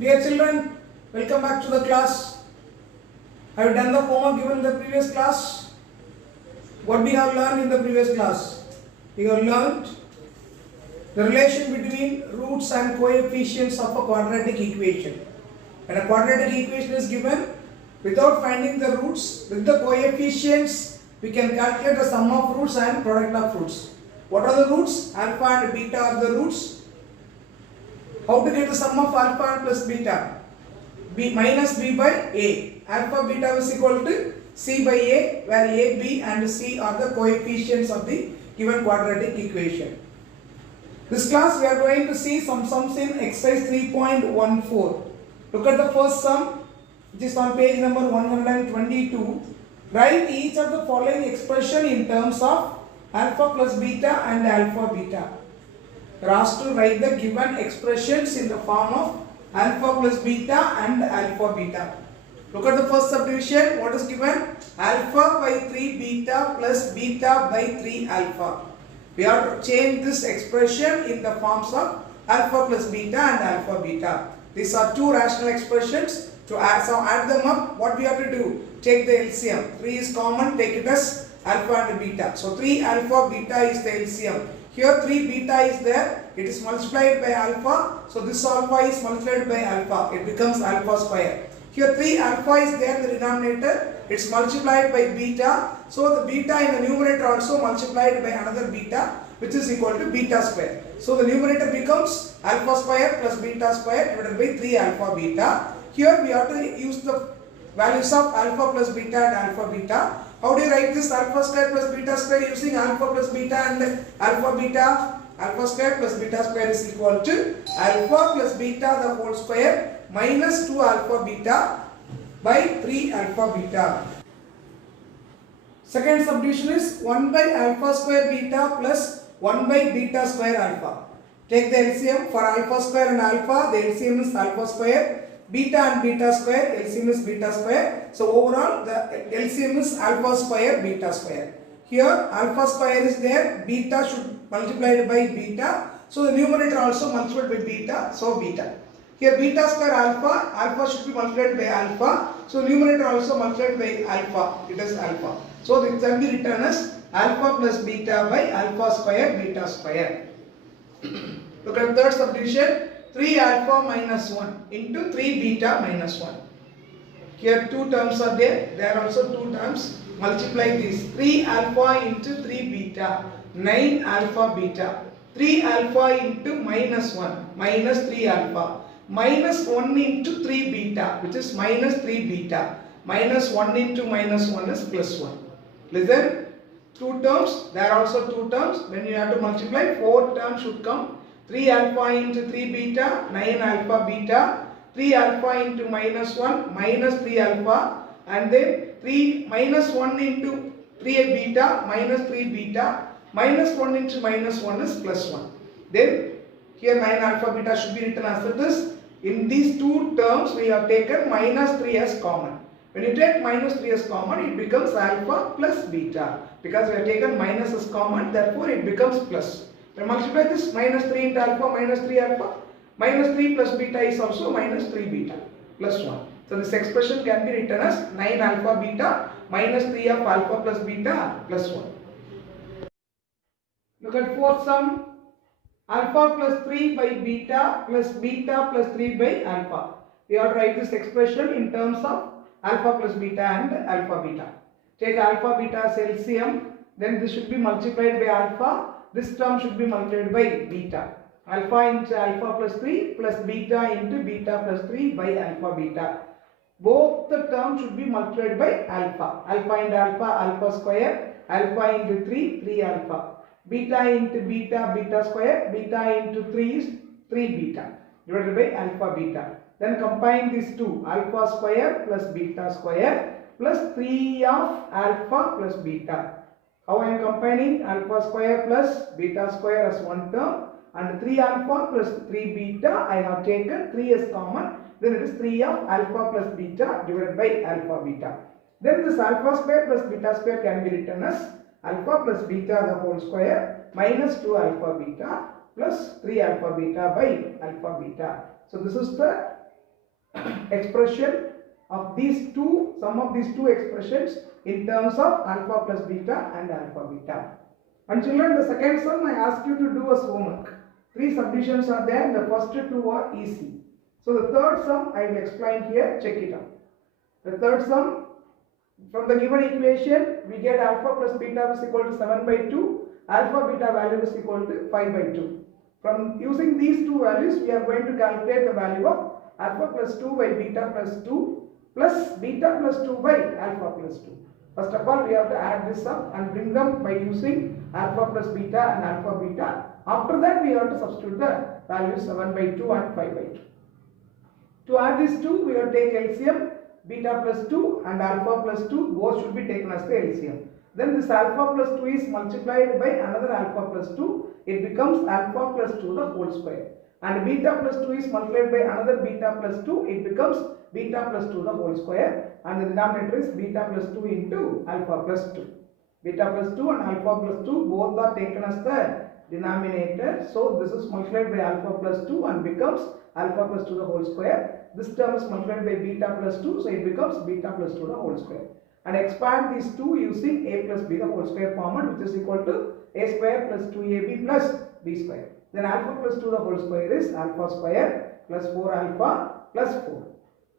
Dear children, welcome back to the class. Have you done the homework given in the previous class? What we have learned in the previous class? We have learned the relation between roots and coefficients of a quadratic equation. When a quadratic equation is given, without finding the roots, with the coefficients, we can calculate the sum of roots and product of roots. What are the roots? Alpha and beta are the roots. How to get the sum of alpha and plus beta? B minus b by a. Alpha beta is equal to c by a, where a, b and c are the coefficients of the given quadratic equation. This class we are going to see some sums in exercise 3.14. Look at the first sum, which is on page number 122. Write each of the following expression in terms of alpha plus beta and alpha beta. You are asked to write the given expressions in the form of alpha plus beta and alpha beta. Look at the first subdivision. What is given? Alpha by 3 beta plus beta by 3 alpha. We have to change this expression in the forms of alpha plus beta and alpha beta. These are two rational expressions. To add them up, what we have to do? Take the LCM. 3 is common, take it as alpha and beta. So 3 alpha beta is the LCM. Here 3 beta is there, it is multiplied by alpha, so this alpha is multiplied by alpha, it becomes alpha square. Here 3 alpha is there in the denominator, it is multiplied by beta, so the beta in the numerator also multiplied by another beta, which is equal to beta square. So the numerator becomes alpha square plus beta square divided by 3 alpha beta. Here we have to use the values of alpha plus beta and alpha beta. How do you write this alpha square plus beta square using alpha plus beta and alpha beta? Alpha square plus beta square is equal to alpha plus beta the whole square minus 2 alpha beta by 3 alpha beta. Second subdivision is 1 by alpha square beta plus 1 by beta square alpha. Take the LCM for alpha square and alpha, the LCM is alpha square. Beta and beta square, LCM is beta square. So overall the LCM is alpha square, beta square. Here alpha square is there, beta should multiplied by beta. So the numerator also multiplied by beta, so beta. Here beta square alpha, alpha should be multiplied by alpha. So numerator also multiplied by alpha, it is alpha. So it can be written as alpha plus beta by alpha square, beta square. Look at third subdivision. 3 alpha minus 1 into 3 beta minus 1. Here 2 terms are there. There are also 2 terms. Multiply these. 3 alpha into 3 beta. 9 alpha beta. 3 alpha into minus 1. Minus 3 alpha. Minus 1 into 3 beta. Which is minus 3 beta. Minus 1 into minus 1 is plus 1. Listen. 2 terms. There are also 2 terms. When you have to multiply, 4 terms should come. 3 alpha into 3 beta, 9 alpha beta, 3 alpha into minus 1, minus 3 alpha, and then 3 minus 1 into 3 beta, minus 3 beta, minus 1 into minus 1 is plus 1. Then here 9 alpha beta should be written as it is. In these 2 terms we have taken minus 3 as common. When you take minus 3 as common, it becomes alpha plus beta. Because we have taken minus as common, therefore it becomes plus. When multiply this, minus 3 into alpha, minus 3 alpha, minus 3 plus beta is also minus 3 beta, plus 1. So this expression can be written as 9 alpha beta minus 3 of alpha plus beta plus 1. Look at fourth sum. Alpha plus 3 by beta plus 3 by alpha. We have to write this expression in terms of alpha plus beta and alpha beta. Take alpha beta as LCM, then this should be multiplied by alpha. This term should be multiplied by beta. Alpha into alpha plus 3 plus beta into beta plus 3 by alpha beta. Both the terms should be multiplied by alpha. Alpha into alpha, alpha square. Alpha into 3, 3 alpha. Beta into beta, beta square. Beta into 3 is 3 beta divided by alpha beta. Then combine these two. Alpha square plus beta square plus 3 of alpha plus beta. How I am combining alpha square plus beta square as one term, and 3 alpha plus 3 beta I have taken 3 as common, then it is 3 of alpha plus beta divided by alpha beta. Then this alpha square plus beta square can be written as alpha plus beta the whole square minus 2 alpha beta plus 3 alpha beta by alpha beta. So this is the expression of these two, sum of these two expressions in terms of alpha plus beta and alpha beta. And children, the second sum I ask you to do as homework. 3 subdivisions are there, the first 2 are easy. So the third sum I will explain here, check it out. The third sum, from the given equation, we get alpha plus beta is equal to 7 by 2, alpha beta value is equal to 5 by 2. From using these two values, we are going to calculate the value of alpha plus 2 by beta plus 2 plus beta plus 2 by alpha plus 2. First of all, we have to add this up and bring them by using alpha plus beta and alpha beta. After that, we have to substitute the values 7 by 2 and 5 by 2. To add these two, we have to take LCM, beta plus 2 and alpha plus 2, both should be taken as the LCM. Then this alpha plus 2 is multiplied by another alpha plus 2, it becomes alpha plus 2 the whole square. And beta plus 2 is multiplied by another beta plus 2, it becomes beta plus 2 the whole square. And the denominator is beta plus 2 into alpha plus 2. Beta plus 2 and alpha plus 2 both are taken as the denominator. So this is multiplied by alpha plus 2 and becomes alpha plus 2 the whole square. This term is multiplied by beta plus 2, so it becomes beta plus 2 the whole square. And expand these two using a plus b the whole square format, which is equal to a square plus 2ab plus b square. Then alpha plus 2 the whole square is alpha square plus 4 alpha plus 4.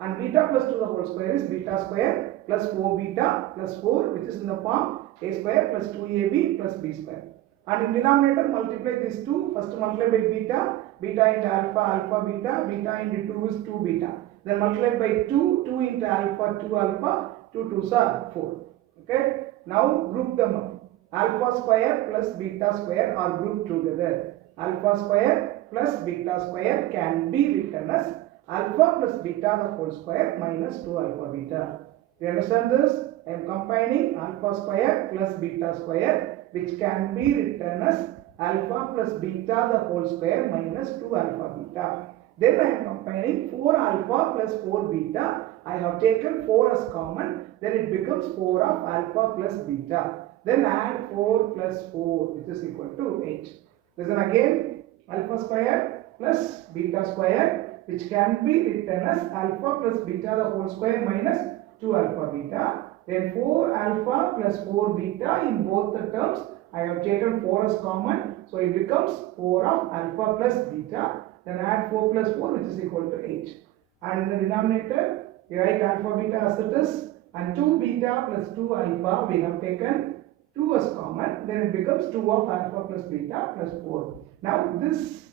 And beta plus 2 the whole square is beta square plus 4 beta plus 4, which is in the form a square plus 2ab plus b square. And in denominator, multiply these two. First multiply by beta, beta into alpha, alpha beta, beta into 2 is 2 beta. Then multiply by 2, 2 into alpha, 2 alpha, 2 2s are 4. Okay. Now group them up. Alpha square plus beta square are grouped together. Alpha square plus beta square can be written as alpha plus beta the whole square minus 2 alpha beta. You understand this? I am combining alpha square plus beta square, which can be written as alpha plus beta the whole square minus 2 alpha beta. Then I am combining 4 alpha plus 4 beta. I have taken 4 as common. Then it becomes 4 of alpha plus beta. Then add 4 plus 4, which is equal to 8. Then again alpha square plus beta square, which can be written as alpha plus beta the whole square minus 2 alpha beta. Then 4 alpha plus 4 beta, in both the terms I have taken 4 as common, so it becomes 4 of alpha plus beta. Then add 4 plus 4, which is equal to 8. And in the denominator, we write alpha beta as it is, and 2 beta plus 2 alpha, we have taken 2 as common, then it becomes 2 of alpha plus beta plus 4. Now this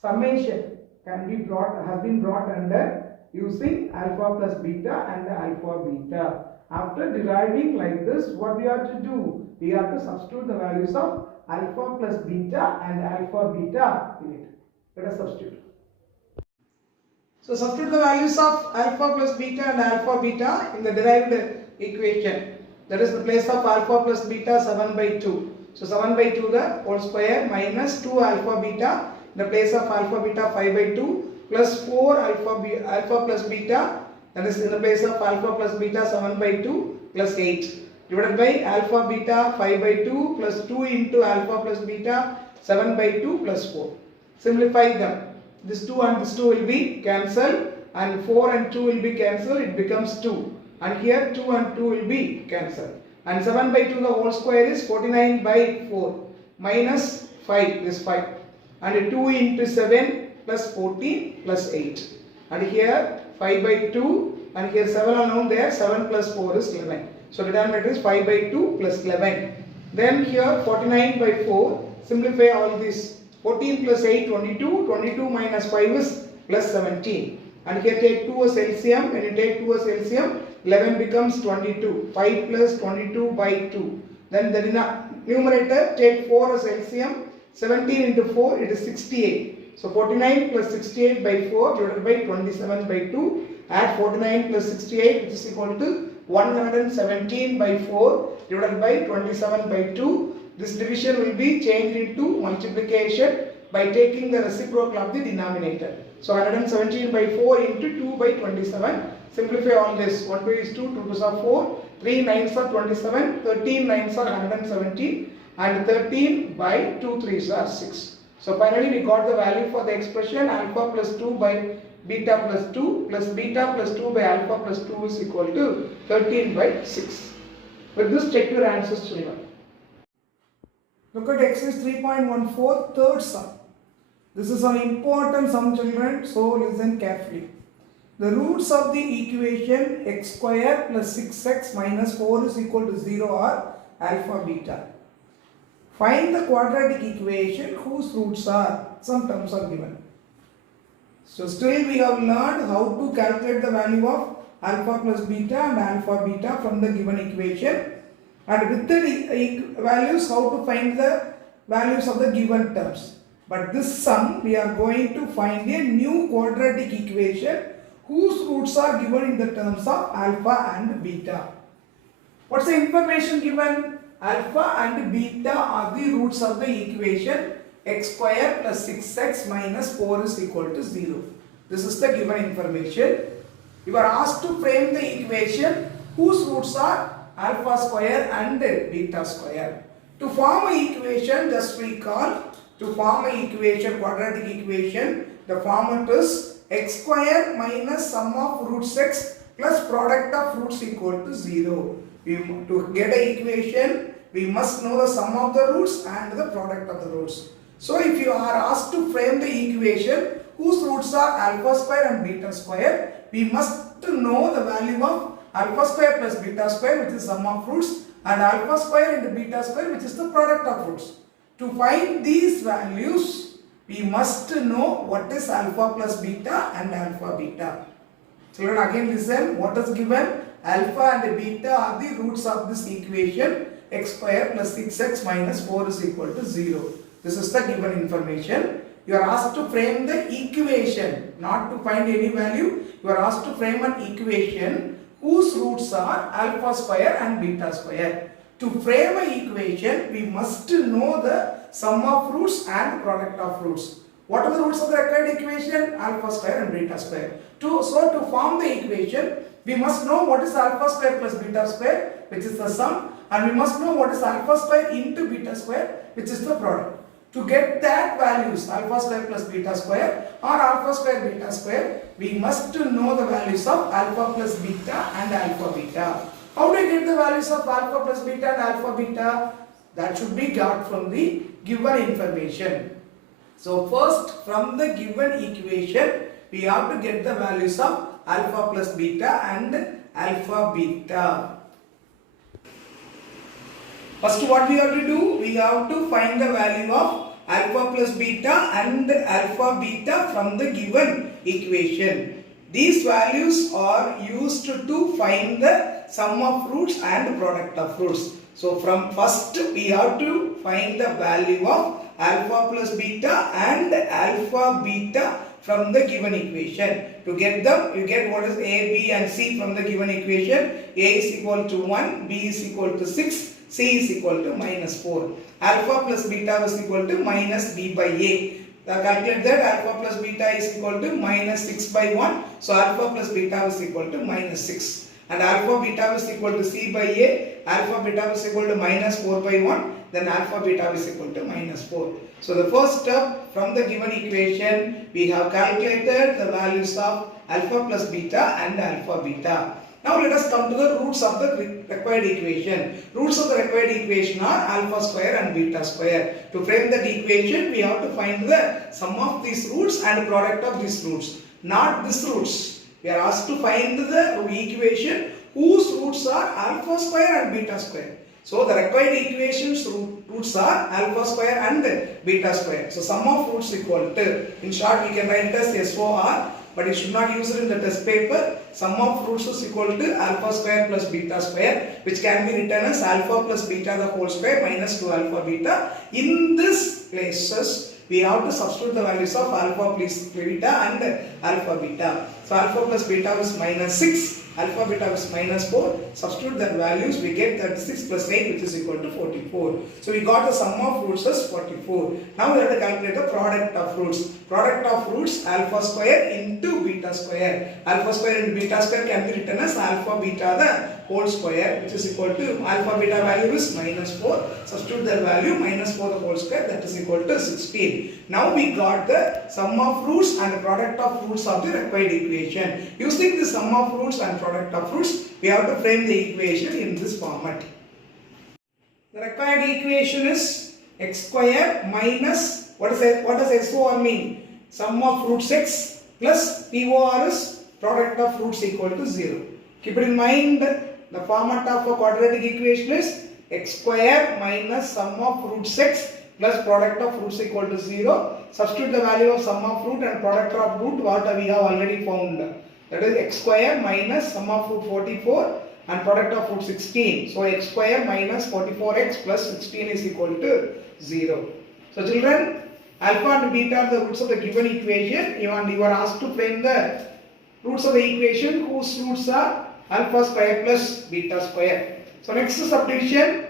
summation has been brought under using alpha plus beta and the alpha beta. After deriving like this, what we have to do? We have to substitute the values of alpha plus beta and alpha beta in it. Let us substitute. So substitute the values of alpha plus beta and alpha beta in the derived equation. That is the place of alpha plus beta 7 by 2. So 7 by 2 the whole square minus 2 alpha beta in the place of alpha beta 5 by 2 plus 4 alpha plus beta, that is in the place of alpha plus beta 7 by 2 plus 8 divided by alpha beta 5 by 2 plus 2 into alpha plus beta 7 by 2 plus 4. Simplify them. This 2 and this 2 will be cancelled, and 4 and 2 will be cancelled, it becomes 2. And here 2 and 2 will be cancelled. And 7 by 2 the whole square is 49 by 4 minus 5 is 5. And 2 into 7 plus 14 plus 8. And here 5 by 2 and here 7 unknown there, 7 plus 4 is 11. So the denominator is 5 by 2 plus 11. Then here 49 by 4, simplify all this. 14 plus 8, 22, 22 minus 5 is plus 17. And here take 2 as LCM, when you take 2 as LCM, 11 becomes 22, 5 plus 22 by 2. Then the numerator, take 4 as LCM, 17 into 4, it is 68. So 49 plus 68 by 4 divided by 27 by 2, add 49 plus 68, which is equal to 117 by 4 divided by 27 by 2. This division will be changed into multiplication by taking the reciprocal of the denominator. So 117 by 4 into 2 by 27. Simplify all this. 1 2 is 2, 2 2s are 4, 3 9s are 27, 13 9s are 117, and 13 by 2 3s are 6. So finally we got the value for the expression alpha plus 2 by beta plus 2 plus beta plus 2 by alpha plus 2 is equal to 13 by 6. With this, check your answers, children. Look at exercise 3.14, third sum. This is an important sum, children, so listen carefully. The roots of the equation x square plus 6x minus 4 is equal to 0 are alpha beta. Find the quadratic equation whose roots are, some terms are given. So still we have learned how to calculate the value of alpha plus beta and alpha beta from the given equation, and with the values how to find the values of the given terms. But this sum we are going to find a new quadratic equation whose roots are given in the terms of alpha and beta. What's the information given? Alpha and beta are the roots of the equation x square plus 6x minus 4 is equal to 0. This is the given information. You are asked to frame the equation whose roots are alpha square and beta square. To form an equation, just recall, to form an equation, quadratic equation, the format is x square minus sum of roots x plus product of roots equal to 0. To get an equation, we must know the sum of the roots and the product of the roots. So if you are asked to frame the equation whose roots are alpha square and beta square, we must know the value of alpha square plus beta square, which is sum of roots, and alpha square into beta square, which is the product of roots. To find these values, we must know what is alpha plus beta and alpha beta. Children, again listen, what is given? Alpha and beta are the roots of this equation x square plus 6x minus 4 is equal to 0. This is the given information. You are asked to frame the equation, not to find any value. You are asked to frame an equation whose roots are alpha square and beta square. To frame an equation, we must know the sum of roots and product of roots. What are the roots of the required equation? Alpha square and beta square. So to form the equation, we must know what is alpha square plus beta square, which is the sum, and we must know what is alpha square into beta square, which is the product. To get that values, alpha square plus beta square or alpha square beta square, we must know the values of alpha plus beta and alpha beta. How do I get the values of alpha plus beta and alpha beta? That should be got from the given information. So first, from the given equation, we have to get the values of alpha plus beta and alpha beta. First, what we have to do? We have to find the value of alpha plus beta and alpha beta from the given equation. These values are used to find the sum of roots and product of roots. So from first we have to find the value of alpha plus beta and alpha beta from the given equation. To get them, you get what is A, B and C from the given equation. A is equal to 1, B is equal to 6, C is equal to minus 4. Alpha plus beta is equal to minus B by A. Calculate that alpha plus beta is equal to minus 6 by 1. So alpha plus beta is equal to minus 6. And alpha beta is equal to C by A. Alpha beta is equal to minus 4 by 1. Then alpha beta is equal to minus 4. So the first step, from the given equation, we have calculated the values of alpha plus beta and alpha beta. Now let us come to the roots of the required equation. Roots of the required equation are alpha square and beta square. To frame that equation, we have to find the sum of these roots and product of these roots. Not these roots. We are asked to find the equation whose roots are alpha square and beta square. So the required equation's roots are alpha square and beta square. So sum of roots equal to, in short we can write as SOR, but you should not use it in the test paper. Sum of roots is equal to alpha square plus beta square, which can be written as alpha plus beta the whole square minus 2 alpha beta. In this places, we have to substitute the values of alpha plus beta and alpha beta. So alpha plus beta is minus 6, alpha beta is minus 4. Substitute that values, we get 36 plus 8, which is equal to 44. So we got the sum of roots as 44. Now we have to calculate the product of roots. Product of roots, alpha square into beta square. Alpha square into beta square can be written as alpha beta whole square, which is equal to alpha beta value is minus 4. Substitute the value minus 4 the whole square, that is equal to 16. Now we got the sum of roots and the product of roots of the required equation. Using the sum of roots and product of roots, we have to frame the equation in this format. The required equation is x square minus, what does SOR mean? Sum of roots x plus POR is product of roots equal to 0. Keep it in mind, the format of a quadratic equation is x square minus sum of roots x plus product of roots equal to 0. Substitute the value of sum of root and product of root what we have already found. That is x square minus sum of root 44 and product of root 16. So x square minus 44x plus 16 is equal to 0. So children, alpha and beta are the roots of the given equation. You are asked to frame the roots of the equation whose roots are alpha square plus beta square. So next subdivision,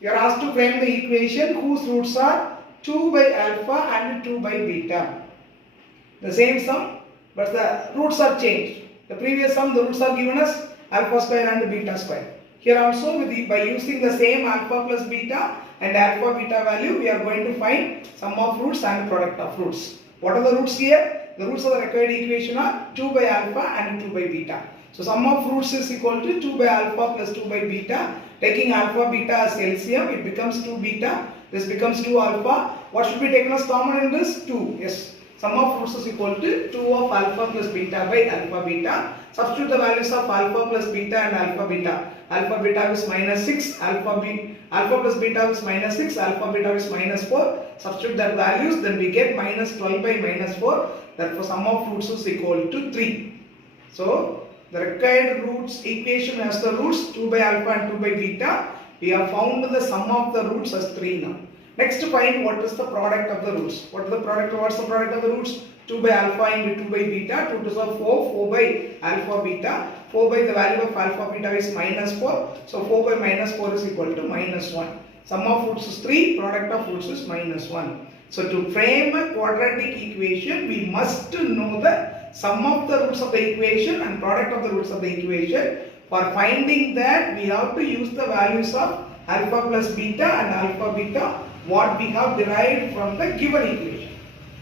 you are asked to frame the equation whose roots are 2 by alpha and 2 by beta. The same sum, but the roots are changed. The previous sum, the roots are given as alpha square and beta square. Here also by using the same alpha plus beta and alpha beta value, we are going to find sum of roots and product of roots. What are the roots here? The roots of the required equation are 2 by alpha and 2 by beta. So sum of roots is equal to 2 by alpha plus 2 by beta. Taking alpha beta as LCM, it becomes 2 beta. This becomes 2 alpha. What should be taken as common in this? 2. Yes. Sum of roots is equal to 2 of alpha plus beta by alpha beta. Substitute the values of alpha plus beta and alpha beta. Alpha beta is minus 6, alpha plus beta is minus 6, alpha beta is minus 4. Substitute that values, then we get minus 12 by minus 4. Therefore, sum of roots is equal to 3. So, the required roots equation has the roots 2 by alpha and 2 by beta. We have found the sum of the roots as 3 now. Next, find what is the product of the roots. What's the product of the roots? 2 by alpha into 2 by beta. 2 to the 4, 4 by alpha beta. 4 by the value of alpha beta is minus 4. So 4 by minus 4 is equal to minus 1. Sum of roots is 3. Product of roots is minus 1. So to frame a quadratic equation, we must know the sum of the roots of the equation and product of the roots of the equation. For finding that, we have to use the values of alpha plus beta and alpha beta what we have derived from the given equation.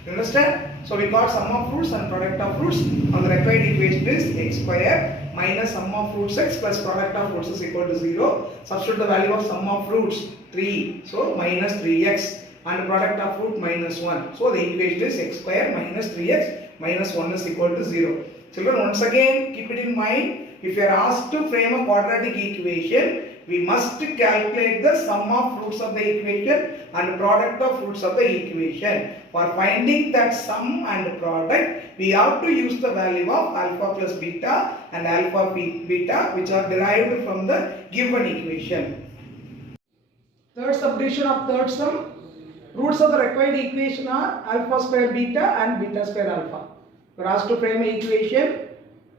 You understand? So we got sum of roots and product of roots. On the required equation is x square minus sum of roots x plus product of roots is equal to 0. Substitute the value of sum of roots 3. So minus 3x and product of root minus 1. So the equation is x square minus 3x minus 1 is equal to 0. Children, once again keep it in mind, if you are asked to frame a quadratic equation, we must calculate the sum of roots of the equation and product of roots of the equation. For finding that sum and product, we have to use the value of alpha plus beta and alpha beta which are derived from the given equation. Third subdivision of third sum. Roots of the required equation are alpha square beta and beta square alpha. We are asked to frame an equation.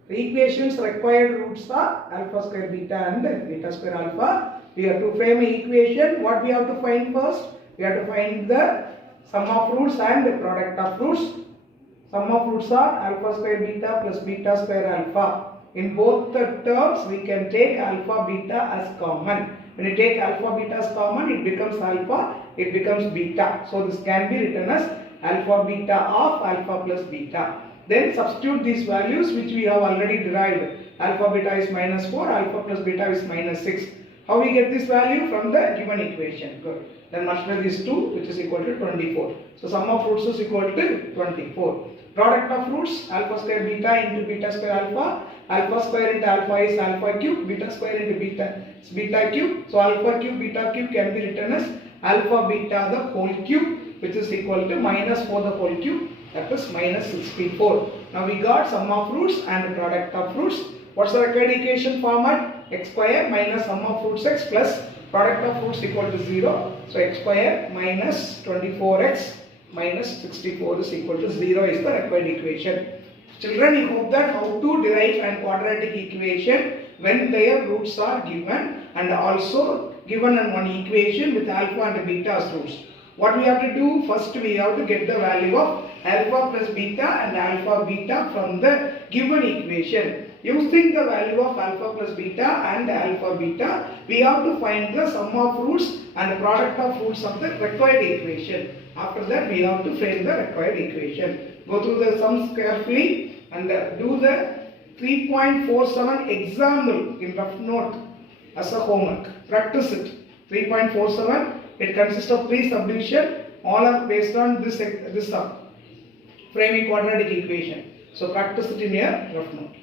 The equation's required roots are alpha square beta and beta square alpha. We have to frame an equation. What we have to find first? We have to find the sum of roots and the product of roots. Sum of roots are alpha square beta plus beta square alpha. In both the terms, we can take alpha beta as common. When you take alpha beta as common, it becomes alpha, it becomes beta. So this can be written as alpha beta of alpha plus beta. Then substitute these values which we have already derived. Alpha beta is minus 4, alpha plus beta is minus 6. How we get this value? From the given equation. Good. Then multiply these 2 which is equal to 24. So sum of roots is equal to 24. Product of roots, alpha square beta into beta square alpha. Alpha square into alpha is alpha cube, beta square into beta is beta cube. So alpha cube, beta cube can be written as alpha beta the whole cube which is equal to minus 4 the whole cube. That is minus 64. Now we got sum of roots and product of roots. What's the required equation format? X square minus sum of roots x plus product of roots equal to 0. So x square minus 24x minus 64 is equal to 0 is the required equation. Children, you hope that how to derive an quadratic equation when their roots are given and also given in one equation with alpha and beta as roots. What we have to do? First we have to get the value of alpha plus beta and alpha beta from the given equation. Using the value of alpha plus beta and alpha beta, we have to find the sum of roots and product of roots of the required equation. After that, we have to frame the required equation. Go through the sums carefully and do the 3.47 example in rough note as a homework. Practice it. 3.47. It consists of 3 subdivision. All are based on this sum. Framing quadratic equation. So practice it in your rough note.